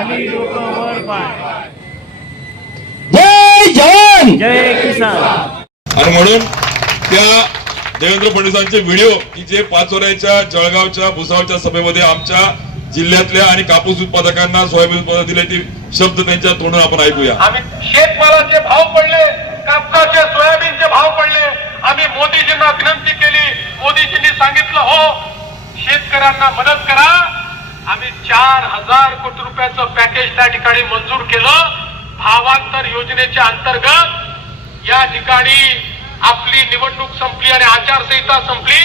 खाली डोकं वर पाय. जय जवान जय किसान. आणि म्हणून त्या देवेंद्र फडणवीसांचे व्हिडिओ की जे पाचोऱ्याच्या जळगावच्या भुसावळच्या सभेमध्ये आमच्या जिल्ह्यातल्या आणि कापूस उत्पादकांना सोयाबीन उत्पादन दिले ते शब्द त्यांच्या तोंडून आपण ऐकूया. आम्ही शेतमालाचे भाव पडले, कापसाचे सोयाबीनचे भाव पडले. आम्ही मोदीजींना विनंती केली, मोदीजींनी सांगितलं हो शेतकऱ्यांना मदत करा. आम्ही 4,000 कोटी रुपयाचं पॅकेज त्या ठिकाणी मंजूर केलं. भावांतर योजनेच्या अंतर्गत या ठिकाणी आपली निवडणूक संपली आणि आचारसंहिता संपली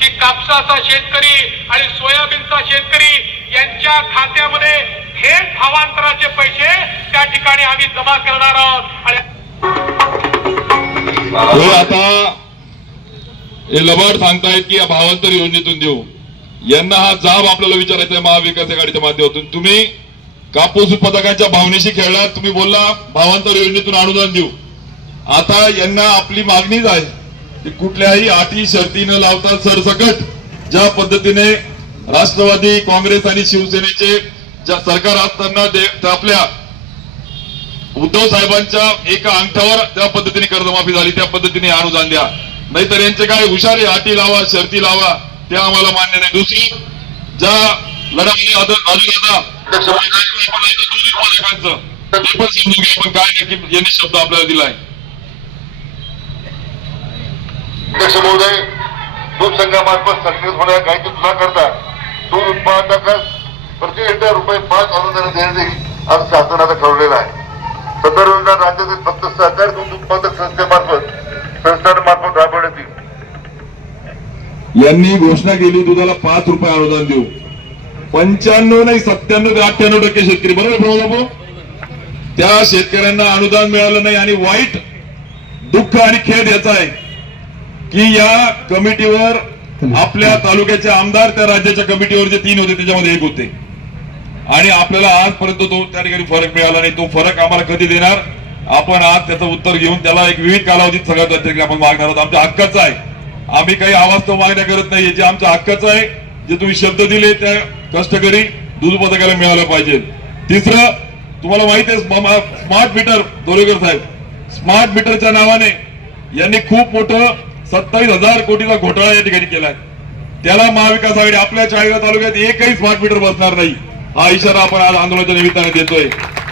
की कापसाचा शेतकरी आणि सोयाबीनचा शेतकरी यांच्या खात्यामध्ये थेट भावांतराचे पैसे त्या ठिकाणी आम्ही जमा करणार आहोत. आणि हे आता हे लबाड सांगतायत की या भावांतर योजनेतून देऊ. यांना हा जाब आपल्याला विचारायचा आहे महाविकास आघाडीच्या माध्यमातून. तुम्ही कापूस उत्पादकांच्या भावनेशी खेळलात. तुम्ही बोलला भावांतर योजनेतून अनुदान देऊ. आता यांना आपली मागणीच आहे की कुठल्याही अटी शर्ती न लावता सरसकट ज्या पद्धतीने राष्ट्रवादी काँग्रेस आणि शिवसेनेचे ज्या सरकार असताना आपल्या उद्धव साहेबांच्या एका अंगठावर त्या पद्धतीने कर्जमाफी झाली त्या पद्धतीने अनुदान द्या. नाहीतर यांचे काय हुशार अटी लावा शर्ती लावा ते आम्हाला मान्य नाही. दुसरी ज्या लढाई राजूदादा दूध उत्पादकांचं ते पण समजून घ्या आपण काय नक्की यांनी शब्द आपल्याला दिलाय. अध्यक्ष महोदय, दूध संघामार्फत संकलित होणाऱ्या गायीची तुलना करता दूध उत्पादकास प्रति लिटर रुपये 5 अनुदान देण्याची आज शासनानं ठरवलेलं आहे. सदर योजना राज्यातील फक्त सहकारी दूध उत्पादक संस्थांमार्फत राबवण्यात येईल. यांनी घोषणा केली दुधाला 5 रुपये अनुदान देऊ. 95 नाही 97 ते 98% शेतकरी बरोबर त्या शेतकऱ्यांना अनुदान मिळालं नाही. आणि वाईट दुःख आणि खेद याचा आहे की या कमिटीवर आपल्या तालुक्याचे आमदार त्या राज्याच्या कमिटीवर जे 3 होते त्याच्यामध्ये 1 होते. आणि आपल्याला आजपर्यंत तो त्या ठिकाणी फरक मिळाला नाही. तो फरक आम्हाला कधी देणार आपण आज त्याचं उत्तर घेऊन त्याला एक विविध कालावधीत सगळ्यात आपण मागणार आहोत. आमच्या हक्काचं आहे. आम्ही काही आवाज मागण्या करत नाही. जे आमच्या हक्काचं आहे जे तुम्ही शब्द दिले त्या कष्टकरी दूध उत्पादकाला मिळालं पाहिजे. तिसरं तुम्हाला माहिती आहे स्मार्ट मीटर दोरेकर साहेब स्मार्ट मीटरच्या नावाने यांनी खूप मोठं 27,000 कोटीचा घोटाळा या ठिकाणी केलाय. त्याला महाविकास आघाडी आपल्या 40 तालुक्यात एकही स्मार्ट मीटर बसणार नाही हा इशारा आपण आज आंदोलनाच्या निमित्ताने देतोय.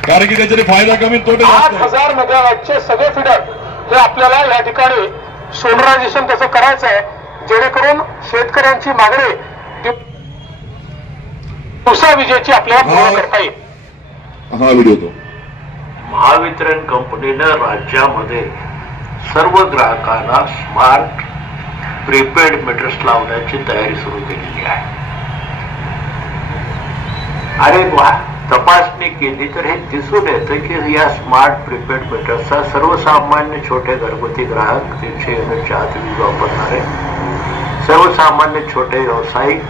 कारण की त्याच्याने फायदा कमी तोटे 8,000 मेगावॅटचे सगळे फिडर हे आपल्याला या ठिकाणी सोलरायझेशन त्याचं करायचं आहे जेणेकरून शेतकऱ्यांची मागणी दिवसा विजेची आपल्याला पूर्ण करता येईल. हा व्हिडिओ तो महावितरण कंपनीनं राज्यामध्ये सर्व ग्राहकांना स्मार्ट प्रीपेड मीटर्स लावण्याची तयारी सुरू केलेली आहे. आणि तपासणी केली तर हे दिसून येतं की या स्मार्ट प्रीपेड मीटर्सचा सर्वसामान्य छोटे घरगुती ग्राहक 300 युनिटच्या आत वीज वापरणारे सर्वसामान्य छोटे व्यावसायिक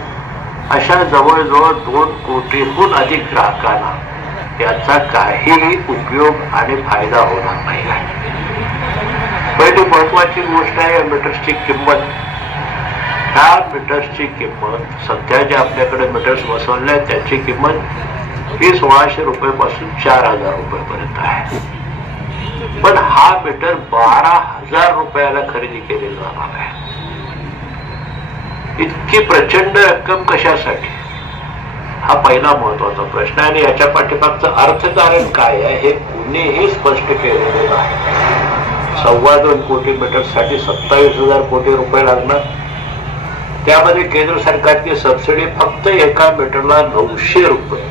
अशा जवळजवळ 2 कोटीहून अधिक ग्राहकांना याचा काहीही उपयोग आणि फायदा होणार नाही आहे. पहिली महत्वाची गोष्ट आहे मीटर्सची किंमत. ह्या मीटर्सची किंमत सध्या जे आपल्याकडे मीटर्स बसवले आहेत त्याची किंमत 1600 रुपयापासून 4,000 रुपयापर्यंत आहे. पण हा मीटर 12,000 रुपयाला खरेदी केले जाणार आहे. इतकी प्रचंड रक्कम कशासाठी हा पहिला महत्वाचा प्रश्न. आणि याच्या पाठीमागचं अर्थकारण काय आहे हे कुणीही स्पष्ट केलेलं नाही. 2.25 कोटी मीटरसाठी 27,000 कोटी रुपये लागणार. त्यामध्ये केंद्र सरकारची सबसिडी फक्त एका मीटरला 900 रुपये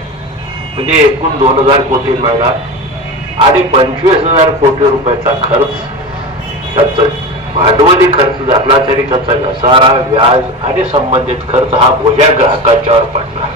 म्हणजे एकूण 2,000 कोटी मिळणार. आणि 25,000 कोटी रुपयाचा खर्च त्याचा भांडवली खर्च धरला तरी त्याचा घसारा व्याज आणि संबंधित खर्च हा बोजा ग्राहकांच्यावर पडणार.